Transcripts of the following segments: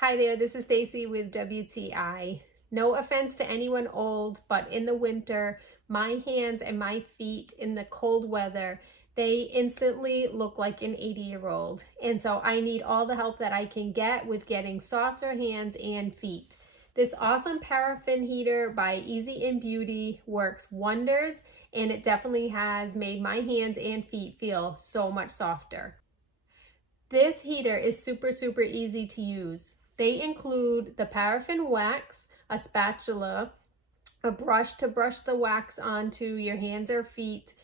Hi there, this is Stacy with WTI. No offense to anyone old, but in the winter, my hands and my feet in the cold weather, they instantly look like an 80-year-old. And so I need all the help that I can get with getting softer hands and feet. This awesome paraffin heater by EasyinBeauty works wonders, and it definitely has made my hands and feet feel so much softer. This heater is super easy to use. They include the paraffin wax, a spatula, a brush to brush the wax onto your hands or feet,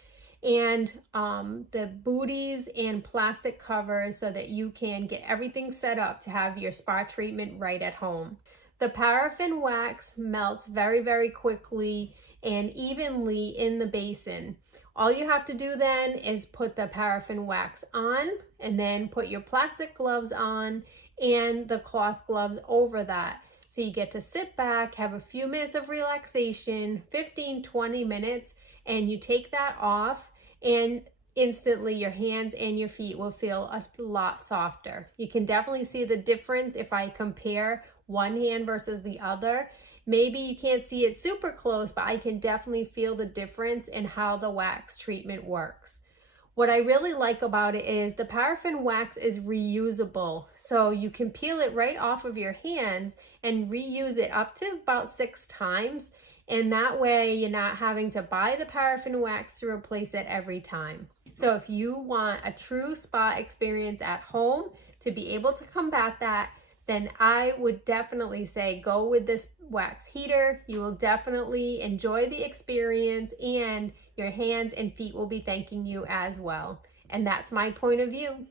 and the booties and plastic covers so that you can get everything set up to have your spa treatment right at home. The paraffin wax melts very quickly and evenly in the basin. All you have to do then is put the paraffin wax on and then put your plastic gloves on and the cloth gloves over that. So you get to sit back, have a few minutes of relaxation, 15-20 minutes, and you take that off and instantly your hands and your feet will feel a lot softer. You can definitely see the difference if I compare one hand versus the other. Maybe you can't see it super close, but I can definitely feel the difference in how the wax treatment works. What I really like about it is the paraffin wax is reusable. So you can peel it right off of your hands and reuse it up to about 6 times. And that way you're not having to buy the paraffin wax to replace it every time. So if you want a true spa experience at home to be able to combat that, then I would definitely say go with this wax heater. You will definitely enjoy the experience and your hands and feet will be thanking you as well. And that's my point of view.